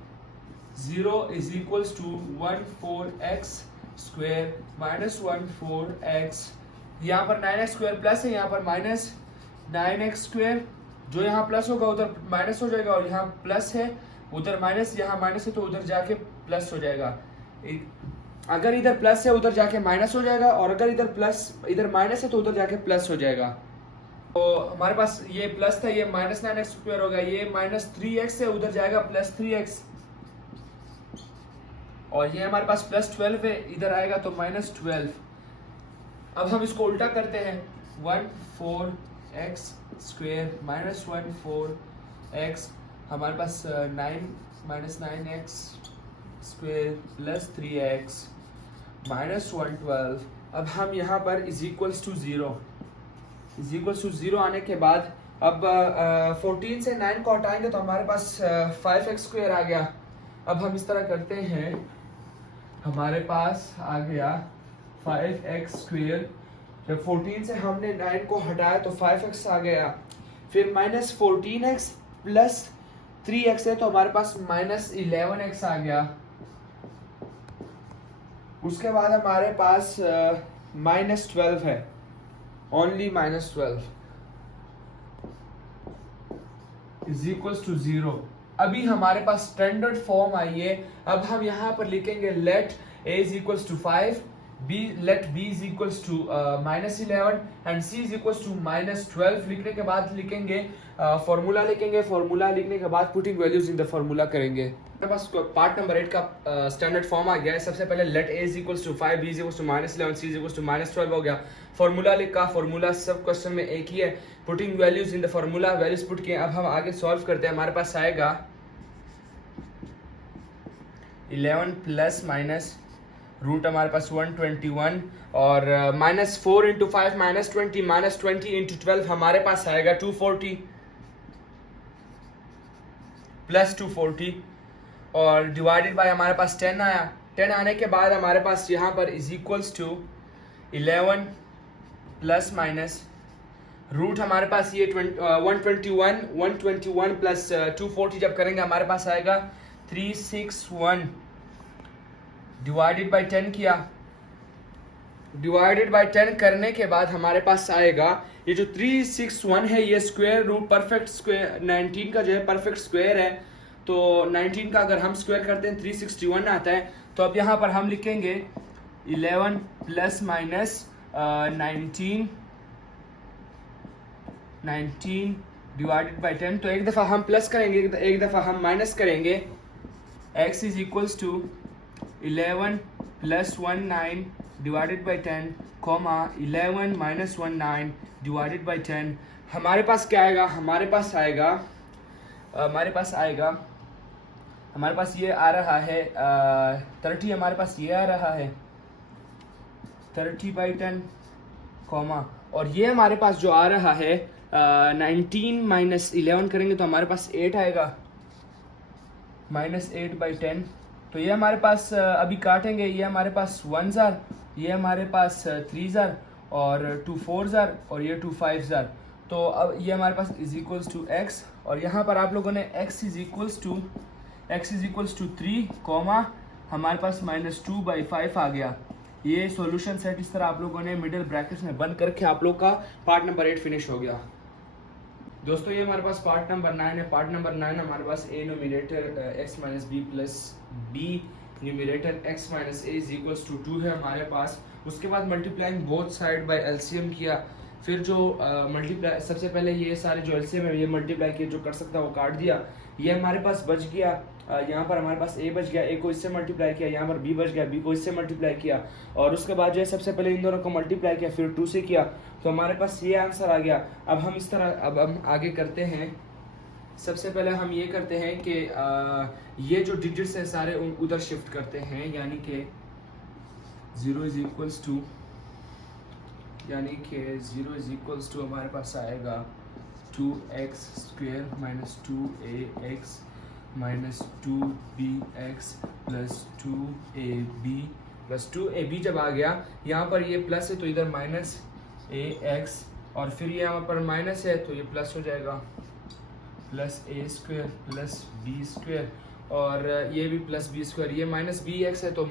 0 is equal to 14x² -1 4x। यहाँ पर 9x² प्लस है, यहाँ पर -9x², जो यहाँ प्लस होगा उधर माइनस हो जाएगा और यहाँ प्लस है उधर माइनस, यहाँ माइनस है तो उधर जाके प्लस हो जाएगा। अगर इधर प्लस है उधर जाके माइनस हो जाएगा और अगर इधर माइनस है तो उधर जाके प्लस हो जाएगा। तो हमारे पास ये प्लस था, ये -9x² होगा, ये -3x है उधर जाएगा +3x और ये हमारे पास +12 है इधर आएगा तो -12। अब हम इसको उल्टा करते हैं 14 एक्स स्क्वेयर माइनस 1 4x, हमारे पास 9 minus 9x square plus 3x minus 1 12। अब हम यहाँ पर इज इक्वल्स टू ज़ीरो आने के बाद अब 14 से 9 को हटाएंगे तो हमारे पास 5x स्क्वेयर आ गया। अब हम इस तरह करते हैं, हमारे पास आ गया 5x स्क्वेयर। जब 14 से हमने 9 को हटाया तो 5x आ गया, फिर माइनस 14x प्लस 3x है तो हमारे पास माइनस 11x आ गया। उसके बाद हमारे पास माइनस 12 है, only minus 12 is equals to 0। अभी हमारे पास स्टैंडर्ड फॉर्म आई है। अब हम यहाँ पर लिखेंगे let a is equals to 5, let b is equals to minus 11 and c is equals to minus 12। लिखने के बाद लिखेंगे फॉर्मूला लिखेंगे, फॉर्मूला लिखने के बाद putting values in the formula करेंगे। हमारे पास पार्ट नंबर 8 का स्टैंडर्ड फॉर्म आ गया है। सबसे पहले let a is equals to 5, b is equals to minus 11, c is equals to minus 12 हो गया। फॉर्मूला लिखा, फॉर्मूला सब क्वेश्चन में एक ही है। Putting values in the formula, values put किए। अब हम आगे सॉल्व करते हैं। हमारे पास आएगा 11 प्लस माइनस रूट हमारे पास 121 और माइनस 4 इंटू 5 माइनस 20 इंटू 12 हमारे पास आएगा 240 प्लस 240 और डिवाइडेड बाय हमारे पास 10 आया। 10 आने के बाद हमारे पास यहाँ पर is equals to 11 plus minus root हमारे पास ये 121 प्लस 240 जब करेंगे हमारे पास आएगा 361 डिवाइडेड बाय 10 किया। डिवाइडेड बाय 10 करने के बाद हमारे पास आएगा ये जो 361 है, ये स्क्वायर रूट परफेक्ट स्क्वायर 19 का जो है परफेक्ट स्क्वायर है। तो 19 का अगर हम स्क्वायर करते हैं 361 आता है। तो अब यहाँ पर हम लिखेंगे 11 प्लस माइनस 19 डिवाइडेड बाय 10। तो एक दफ़ा हम प्लस करेंगे, एक दफ़ा हम माइनस करेंगे। x is equals to 11 plus 19 divided by 10 comma 11 minus 19 divided by 10। हमारे पास क्या आएगा? हमारे पास ये आ रहा है 30। हमारे पास ये आ रहा है 30 बाई 10 कॉमा, और ये हमारे पास जो आ रहा है 19 माइनस 11 करेंगे तो हमारे पास 8 आएगा, माइनस 8 बाई 10। तो ये हमारे पास अभी काटेंगे, ये हमारे पास 1 ज़ार, ये हमारे पास 3 ज़ार और 2 4 ज़ार और ये 2 5 ज़ार। तो अब ये हमारे पास इज इक्वल्स टू एक्स, और यहाँ पर आप लोगों ने x is equals to 3 comma हमारे पास माइनस 2 बाई 5 आ गया। ये सॉल्यूशन सेट इस तरह आप लोगों ने मिडिल ब्रैकेट्स में बंद करके आप लोग का पार्ट नंबर 8 फिनिश हो गया। दोस्तों ये हमारे पास पार्ट नंबर 9 है। पार्ट नंबर 9 हमारे पास a numerator x minus B plus b numerator x minus a is equals to 2 है हमारे पास। उसके बाद multiplying both side by LCM किया, फिर जो मल्टीप्लाई सबसे पहले ये सारे जो एलसीएम है ये मल्टीप्लाई किया, जो कर सकता है वो काट दिया। ये हमारे पास बच गया, यहाँ पर हमारे पास a बच गया, a को इससे मल्टीप्लाई किया, यहाँ पर b बच गया, b को इससे मल्टीप्लाई किया, और उसके बाद जो है सबसे पहले इन दोनों को मल्टीप्लाई किया, फिर 2 से किया, तो हमारे पास ये आंसर आ गया। अब हम इस तरह अब हम आगे करते हैं। सबसे पहले हम ये करते हैं कि ये जो डिजिट्स हैं सारे उधर शिफ्ट करते हैं, यानी कि 0 इज इक्वल्स टू हमारे पास आएगा 2x square minus 2ax minus 2bx plus 2ab plus 2ab। जब आ गया यहाँ पर ये प्लस है तो इधर माइनस ax, और फिर ये यहाँ पर माइनस है तो ये प्लस हो जाएगा, plus a square plus b square, और ये भी प्लस b स्क्वेयर। ये माइनस bx है तो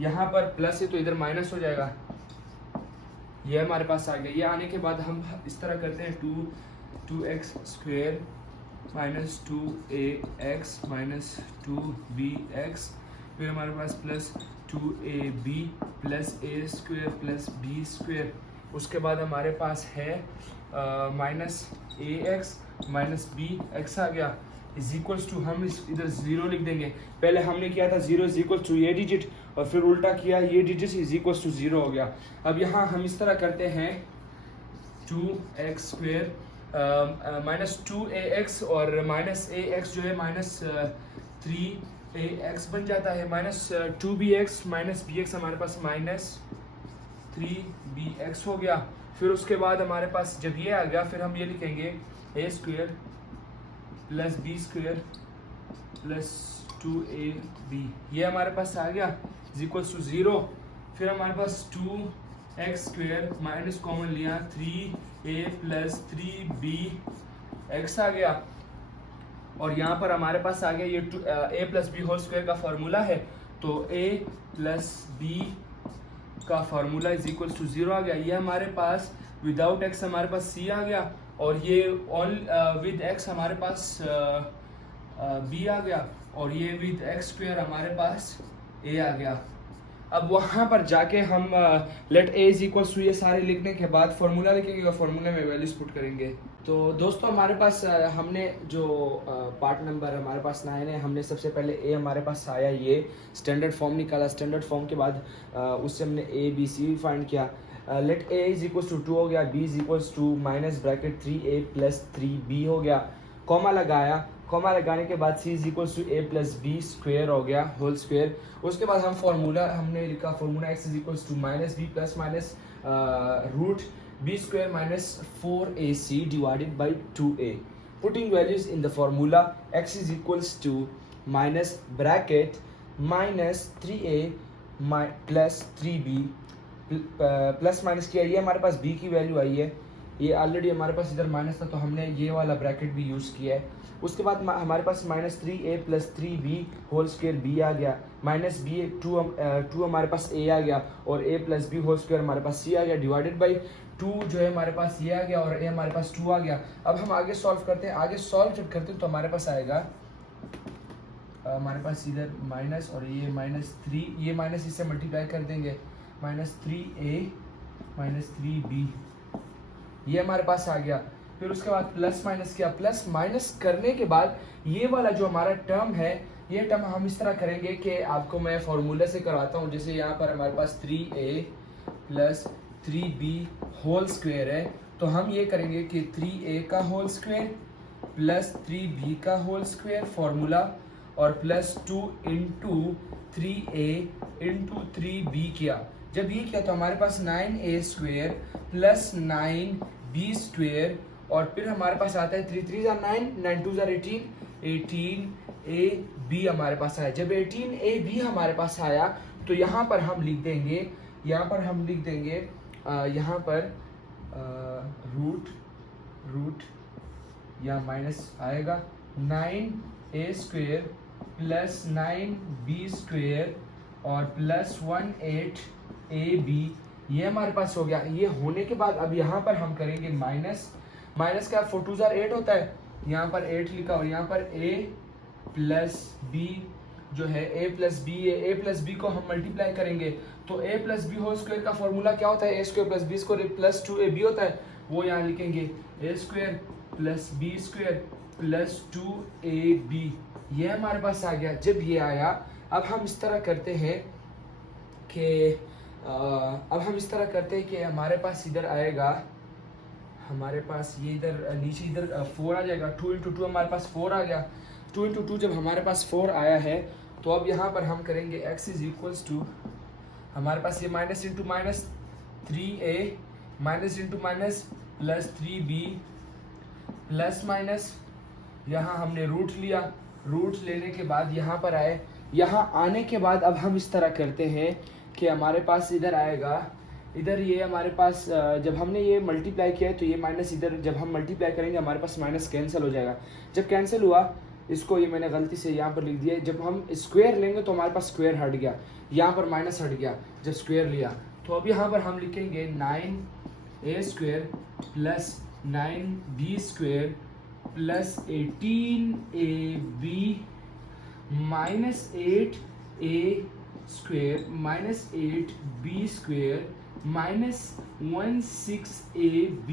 यहाँ पर प्लस है तो इधर माइनस हो जाएगा। ये हमारे पास आ गया। ये आने के बाद हम इस तरह करते हैं 2x square minus 2ax minus 2bx, फिर हमारे पास plus 2ab plus a square plus b square. उसके बाद हमारे पास है माइनस ax माइनस bx आ गया, इज इक्वल्स टू हम इधर 0 लिख देंगे। पहले हमने किया था 0 इज इक्वल टू ये डिजिट, और फिर उल्टा किया, ये डिजिट इज इक्वल्स टू 0 हो गया। अब यहाँ हम इस तरह करते हैं 2x² माइनस 2ax और माइनस ax जो है माइनस 3ax बन जाता है, माइनस 2bx माइनस bx हमारे पास माइनस 3bx हो गया। फिर उसके बाद हमारे पास जब ये आ गया फिर हम ये लिखेंगे a² plus b² plus 2ab, ये हमारे पास आ गया इज इक्वल्स टू 0। फिर हमारे पास 2x² माइनस कॉमन लिया 3a प्लस 3bx आ गया, और यहाँ पर हमारे पास आ गया ये a plus B whole square का फार्मूला है, तो a प्लस b का फार्मूला इज इक्वल टू 0 आ गया। ये हमारे पास विदाउट x हमारे पास c आ गया, और ये ऑल विद x हमारे पास b आ गया, और ये विद x² हमारे पास a आ गया। अब वहाँ पर जाके हम let a is equal to ये सारे लिखने के बाद फार्मूला लिखेंगे और फार्मूले में वैल्यूज पुट करेंगे। तो दोस्तों हमारे पास हमने जो पार्ट नंबर हमारे पास 9 है, हमने सबसे पहले a हमारे पास आया, ये स्टैंडर्ड फॉर्म निकाला। स्टैंडर्ड फॉर्म के बाद उससे हमने a b c फाइंड किया। Let a is equal to 2 हो गया, b is equal to minus bracket 3a plus 3b हो गया, कॉमा लगाया। कॉमा लगाने के बाद c is equal to a plus B square हो गया होल स्क्वेयर। उसके बाद हम फार्मूला हमने लिखा, formula x is equal to minus B plus minus root b² minus 4ac divided by 2a। Putting values in the formula x is equals to minus bracket minus 3a plus 3b plus minus किया, ये हमारे पास b की वैल्यू आई है, ये ऑलरेडी हमारे पास इधर माइनस था तो हमने ये वाला ब्रैकेट भी यूज़ किया है। उसके बाद हमारे पास minus 3a plus 3b whole square b आ गया, माइनस b 2 हमारे पास a आ गया, और a plus b whole square हमारे पास c आ गया, डिवाइडेड बाई 2 जो है हमारे पास ये आ गया, और a हमारे पास 2 आ गया। अब हम आगे सॉल्व करते हैं। आगे सॉल्व जब करते हैं तो हमारे पास आएगा, हमारे पास इधर माइनस और ये माइनस 3, ये माइनस इससे मल्टीप्लाई कर देंगे, माइनस 3a माइनस 3b ये हमारे पास आ गया। फिर उसके बाद प्लस माइनस किया, प्लस माइनस करने के बाद ये वाला जो हमारा टर्म है, ये टर्म हम इस तरह करेंगे कि आपको मैं फॉर्मूले से करवाता हूँ। जैसे यहाँ पर हमारे पास 3a plus 3b whole square है, तो हम ये करेंगे कि 3a का होल स्क्वायर प्लस 3b का होल स्क्वायर फार्मूला, और plus 2 into 3a into 3b किया। जब ये किया तो हमारे पास 9a² प्लस 9b², और फिर हमारे पास आता है 3 3 9 9 2 18 18ab हमारे पास आया। जब 18ab हमारे पास आया तो यहाँ पर हम लिख देंगे, यहाँ पर रूट या माइनस आएगा 9a² प्लस 9b² और प्लस 18ab, ये हमारे पास हो गया। ये होने के बाद अब यहाँ पर हम करेंगे माइनस का 4 2 8 होता है, यहाँ पर 8 लिखा, और यहाँ पर a प्लस b जो है a प्लस b को हम मल्टीप्लाई करेंगे, तो a plus B whole square का फॉर्मूला क्या होता है, a² plus b² plus 2ab होता है, वो यहाँ लिखेंगे a² plus b² plus 2ab, ये हमारे पास आ गया। जब ये आया अब हम इस तरह करते हैं कि हमारे पास इधर आएगा, हमारे पास ये इधर नीचे इधर 4 आ जाएगा, 2 इंटू 2 हमारे पास 4 आ गया। 2 इंटू 2 जब हमारे पास 4 आया है तो अब यहाँ पर हम करेंगे x इज इक्वल्स टू, हमारे पास ये minus into minus 3a minus into minus plus 3b plus minus, यहाँ हमने रूट लिया, रूट लेने के बाद यहाँ पर आए, यहाँ आने के बाद अब हम इस तरह करते हैं कि हमारे पास इधर आएगा, इधर ये हमारे पास जब हमने ये मल्टीप्लाई किया है तो ये माइनस इधर जब हम मल्टीप्लाई करेंगे हमारे पास माइनस कैंसिल हो जाएगा। जब कैंसिल हुआ, इसको ये मैंने गलती से यहाँ पर लिख दिया, जब हम स्क्वायर लेंगे तो हमारे पास स्क्वायर हट गया, यहाँ पर माइनस हट गया जब स्क्वायर लिया। तो अब यहाँ पर हम लिखेंगे 9a² plus 9b² plus 18ab minus 8a² minus 8b² minus 16ab,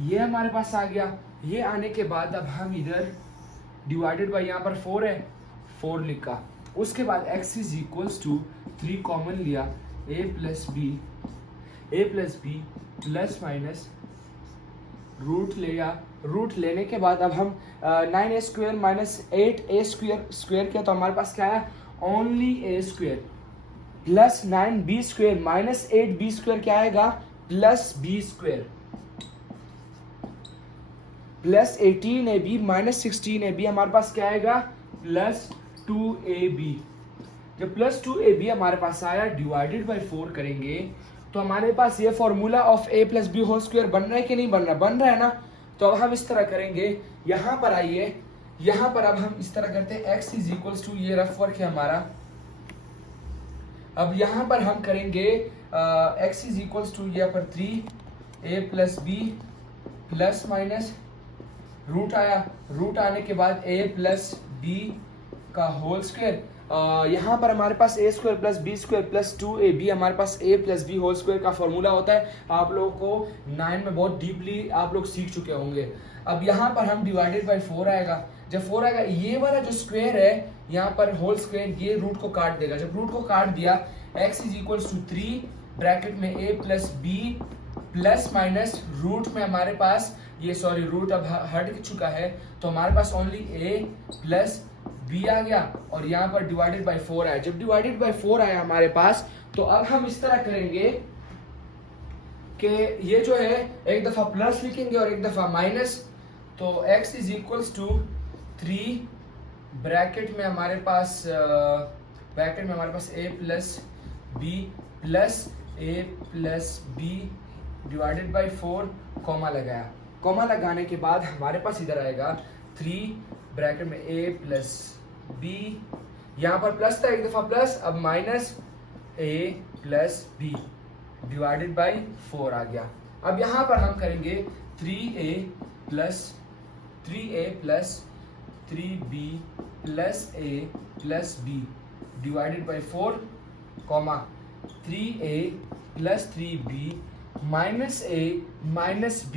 ये हमारे पास आ गया। ये आने के बाद अब हम इधर डिवाइडेड बाई, यहाँ पर 4 है, 4 लिखा। उसके बाद x is equals to 3 common लिया, a plus B plus minus root लिया, रूट लेने के बाद अब हम 9a square minus 8a square किया तो हमारे पास क्या है, only a square plus 9b square minus 8b square क्या आएगा, plus b square plus 18ab minus 16ab हमारे पास क्या आएगा, प्लस 2ab। जब प्लस 2ab हमारे पास आया, डिवाइडेड बाई 4 करेंगे तो हमारे पास ये formula of a plus B whole square बन रहा है कि नहीं बन रहा, बन रहा है ना। तो अब हम इस तरह करेंगे, यहाँ पर आइए, यहाँ पर अब हम इस तरह करते हैं x इज इक्वल्स टू, ये रफ वर्क है हमारा। अब यहाँ पर हम करेंगे x इज इक्वल्स टू यहाँ पर 3a plus B plus minus root आया, रूट आने के बाद a प्लस बी का होल स्क्वायर। यहाँ पर हमारे पास a square plus B square plus 2ab, हमारे पास a plus B whole square का फॉर्मूला होता है। आप लोगों को 9 में बहुत डीपली आप लोग सीख चुके होंगे। अब यहाँ पर हम डिवाइडेड बाई 4 आएगा, जब 4 आएगा ये वाला जो स्क्वायर है यहाँ पर होल स्क्वायर, ये रूट को काट देगा। जब रूट को काट दिया, x is equals to 3 bracket में a plus B plus minus root में हमारे पास ये, सॉरी रूट अब हट चुका है तो हमारे पास ओनली a प्लस b आ गया और यहाँ पर डिवाइडेड बाई 4 आया। जब डिवाइडेड बाई 4 आया हमारे पास, तो अब हम इस तरह करेंगे कि ये जो है एक दफा प्लस लिखेंगे और एक दफा माइनस। तो x is equals to 3 bracket में हमारे पास a plus B plus a plus B divided by 4, comma लगाया। कॉमा लगाने के बाद हमारे पास इधर आएगा 3 ब्रैकेट में a प्लस बी, यहाँ पर प्लस था एक दफा प्लस, अब minus a plus B divided by 4 आ गया। अब यहाँ पर हम करेंगे 3a plus 3b plus a plus b divided by 4, comma 3a plus 3b minus a minus b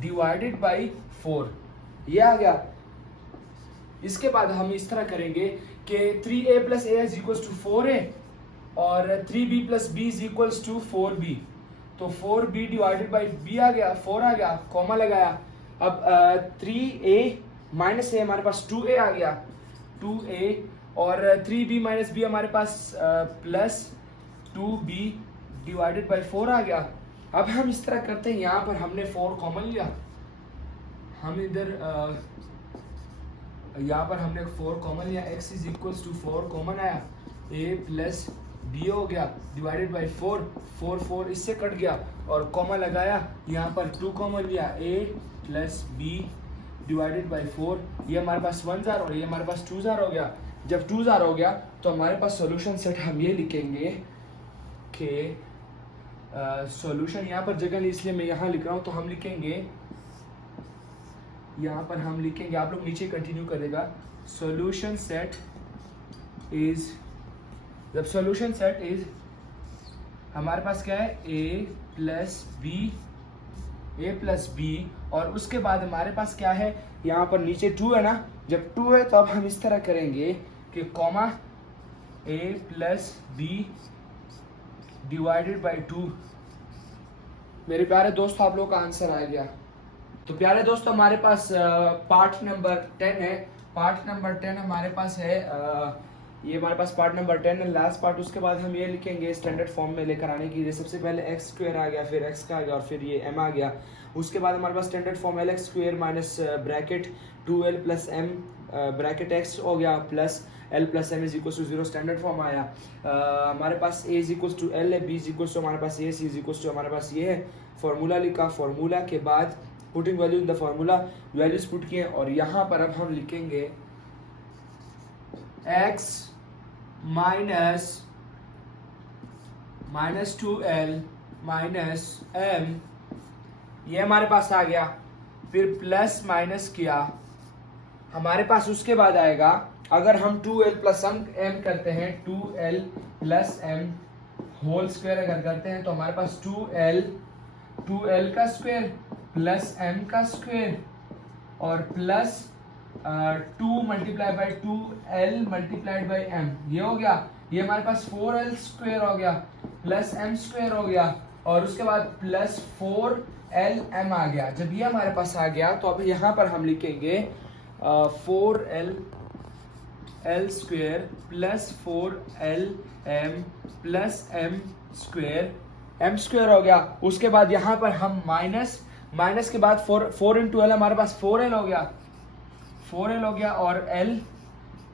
divided by 4, ये आ गया। इसके बाद हम इस तरह करेंगे कि 3a plus a is equals to 4a और 3b plus b is equals to 4b। तो 4b डिवाइडेड बाई b आ गया, 4 आ गया, कॉमा लगाया। अब 3a माइनस a हमारे पास 2a आ गया, 2a और 3b माइनस b हमारे पास प्लस 2b डिवाइडेड बाई 4 आ गया। अब हम इस तरह करते हैं, यहाँ पर हमने 4 कॉमन लिया, हम इधर यहाँ पर हमने 4 कॉमन लिया, x is equals to 4 common आया, a प्लस b हो गया डिवाइडेड बाई 4 इससे कट गया और कॉमा लगाया, यहाँ पर 2 कॉमन लिया, a plus b divided by 4, ये हमारे पास 1 जार और ये हमारे पास 2 जार हो गया। जब 2 जार हो गया तो हमारे पास सॉल्यूशन सेट हम ये लिखेंगे कि सॉल्यूशन, यहाँ पर जगह नहीं इसलिए मैं यहाँ लिख रहा हूँ, तो हम लिखेंगे यहाँ पर हम लिखेंगे, आप लोग नीचे कंटिन्यू करेगा, सॉल्यूशन सेट इज, जब सॉल्यूशन सेट इज हमारे पास क्या है, a प्लस बी और उसके बाद हमारे पास क्या है, यहाँ पर नीचे 2 है ना। जब 2 है तो अब हम इस तरह करेंगे कि comma a plus B divided by 2। मेरे प्यारे दोस्तों, आप लोगों का आंसर आ गया। तो प्यारे दोस्तों, हमारे पास पार्ट नंबर 10 है। पार्ट नंबर 10 हमारे पास है, ये हमारे पास पार्ट नंबर 10 है, लास्ट पार्ट। उसके बाद हम ये लिखेंगे स्टैंडर्ड फॉर्म में लेकर आने के लिए, सबसे पहले एक्स स्क्वायर आ गया, फिर एक्स का आ गया और फिर ये एम आ गया। उसके बाद हमारे पास standard form L X square minus bracket 2l plus M bracket X हो गया plus L plus M is equal to 0, standard form आया। हमारे पास A is equal to L है, बी इज इक्वल टू हमारे पास A, C is equal to हमारे पास ये है। फॉर्मूला लिखा, फॉर्मूला के बाद putting value in the formula, values put किए और यहाँ पर अब हम लिखेंगे x minus 2l minus m, ये हमारे पास आ गया। फिर प्लस माइनस किया, हमारे पास उसके बाद आएगा, अगर हम 2l प्लस m करते हैं, 2l plus m whole square अगर करते हैं तो हमारे पास 2l का स्क्वायर प्लस m का स्क्वायर और plus 2 multiply by 2l multiplied by m, ये हो गया। ये हमारे पास 4l स्क्वायर हो गया प्लस m स्क्वायर हो गया और उसके बाद प्लस 4 एल एम आ गया। जब ये हमारे पास आ गया तो अब यहाँ पर हम लिखेंगे 4l L square plus 4l m plus m square हो गया। उसके बाद यहाँ पर हम माइनस के बाद 4 इंटू एल, हमारे पास 4l हो गया और l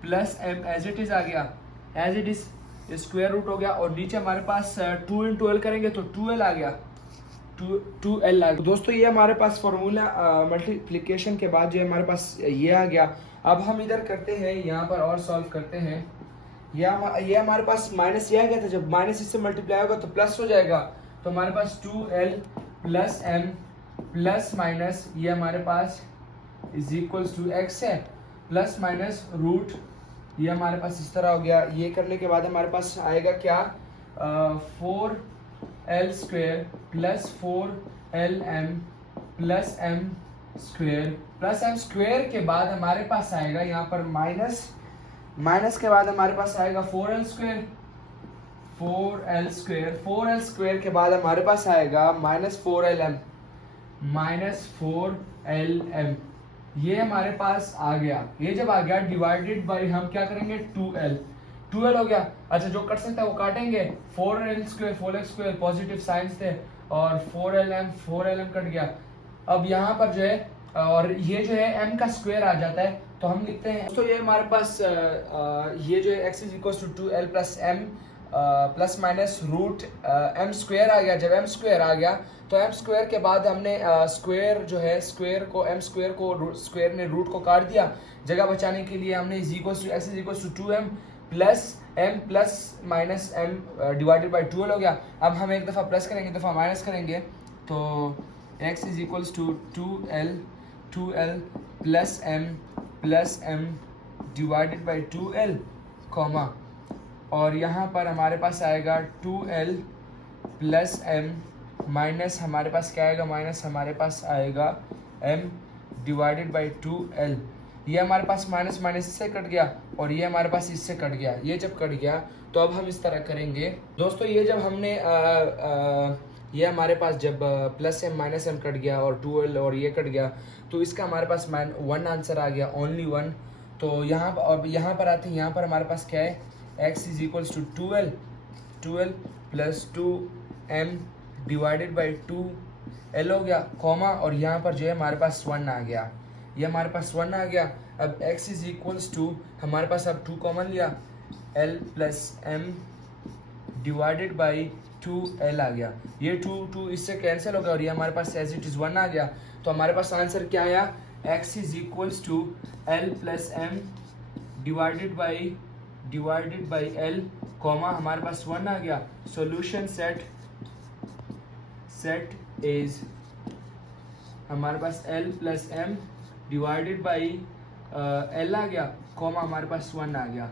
plus m as it is आ गया, as it is square root हो गया। और नीचे हमारे पास 2 इंटू एल करेंगे तो 2l आ गया, 2l आ गया। दोस्तों ये हमारे पास फॉर्मूला मल्टीप्लिकेशन के बाद जो हमारे पास ये आ गया। अब हम इधर करते हैं, यहाँ पर और सॉल्व करते हैं। ये हमारे पास माइनस ये आ गया था, जब माइनस इससे मल्टीप्लाई होगा तो प्लस हो जाएगा। तो हमारे पास 2l plus m plus minus ये हमारे पास इज इक्वल्स टू x है, प्लस माइनस रूट ये हमारे पास इस तरह हो गया। ये करने के बाद हमारे पास आएगा क्या, 4l square plus 4lm plus m square के बाद हमारे पास आएगा यहाँ पर माइनस के बाद हमारे पास आएगा 4l स्क्वेयर के बाद हमारे पास आएगा माइनस 4lm ये हमारे पास आ गया। ये जब आ गया डिवाइडेड बाय हम क्या करेंगे 2l हो गया। अच्छा जो कट सकता है वो काटेंगे, 4l स्क्वेयर पॉजिटिव साइंस थे और 4lm कट गया। अब यहाँ पर जो है और ये जो है m का स्क्वायर आ जाता है तो हम लिखते हैं दोस्तों ये हमारे पास ये जो है x is equal to 2l plus m plus minus root m square आ गया। जब m स्क्वायर आ गया तो m स्क्वायर के बाद हमने स्क्वायर जो है स्क्वायर ने रूट को काट दिया। जगह बचाने के लिए हमने x is equal to 2m plus minus m divided by 12 हो गया। अब हम एक दफ़ा प्लस करेंगे, एक दफ़ा माइनस करेंगे तो x is equal to 2l plus m divided by 2l comma और यहाँ पर हमारे पास आएगा 2l प्लस m माइनस हमारे पास क्या आएगा, माइनस हमारे पास आएगा m डिवाइडेड बाई 2l। ये हमारे पास माइनस इससे कट गया और ये हमारे पास इससे कट गया। ये जब कट गया तो अब हम इस तरह करेंगे दोस्तों। ये जब हमने ये हमारे पास जब plus m minus m cut गया और 2l और ये कट गया तो इसका हमारे पास 1 आंसर आ गया, ओनली 1। तो यहाँ पर आते हैं, यहाँ पर हमारे पास क्या है, x is equals to 2l plus 2m divided by 2l हो गया कॉमा और यहाँ पर जो है हमारे पास 1 आ गया। ये हमारे पास 1 आ गया। अब x इज इक्वल्स टू हमारे पास अब 2 कॉमन लिया, l plus m divided by 2l आ गया। ये 2 इससे कैंसिल हो गया और ये हमारे पास एज इट इज़ 1 आ गया। तो हमारे पास आंसर क्या आया, x is equals to l plus m divided by l comma हमारे पास 1 आ गया। सॉल्यूशन सेट इज हमारे पास l plus m divided by l आ गया कॉमा हमारे पास 1 आ गया।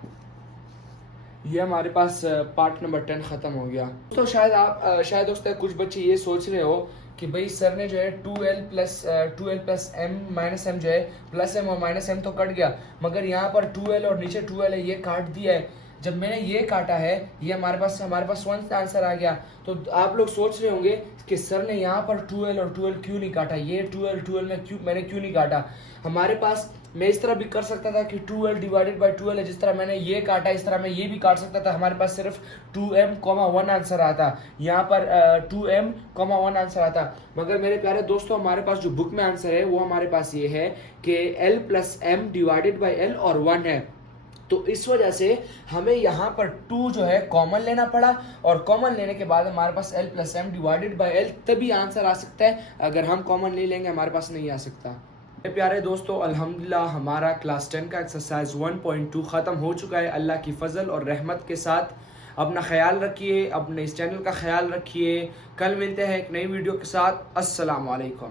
ये हमारे पास पार्ट नंबर 10 ख़त्म हो गया। तो शायद दोस्तों कुछ बच्चे ये सोच रहे हो कि भाई सर ने जो है 2l plus m minus m जो है प्लस m और माइनस m तो कट गया, मगर यहाँ पर 2l और नीचे 2l है ये काट दिया है। जब मैंने ये काटा है ये हमारे पास 1 आंसर आ गया। तो आप लोग सोच रहे होंगे कि सर ने यहाँ पर 2l और 2l क्यों नहीं काटा, ये 2l में मैंने क्यों नहीं काटा। हमारे पास मैं इस तरह भी कर सकता था कि 2l डिवाइडेड बाई 2l है, जिस तरह मैंने ये काटा इस तरह मैं ये भी काट सकता था। हमारे पास सिर्फ 2m, 1 आंसर आता, यहाँ पर 2m, 1 आंसर आता। मगर मेरे प्यारे दोस्तों हमारे पास जो बुक में आंसर है वो हमारे पास ये है कि l plus m divided by l और 1 है। तो इस वजह से हमें यहाँ पर 2 जो है कॉमन लेना पड़ा और कॉमन लेने के बाद हमारे पास l plus m divided by l तभी आंसर आ सकता है। अगर हम कॉमन नहीं लेंगे हमारे पास नहीं आ सकता। मेरे प्यारे दोस्तों अल्हम्दुलिल्लाह हमारा क्लास 10 का एक्सरसाइज 1.2 ख़त्म हो चुका है। अल्लाह की फ़ज़ल और रहमत के साथ अपना ख्याल रखिए, अपने इस चैनल का ख्याल रखिए। कल मिलते हैं एक नई वीडियो के साथ। अस्सलाम वालेकुम।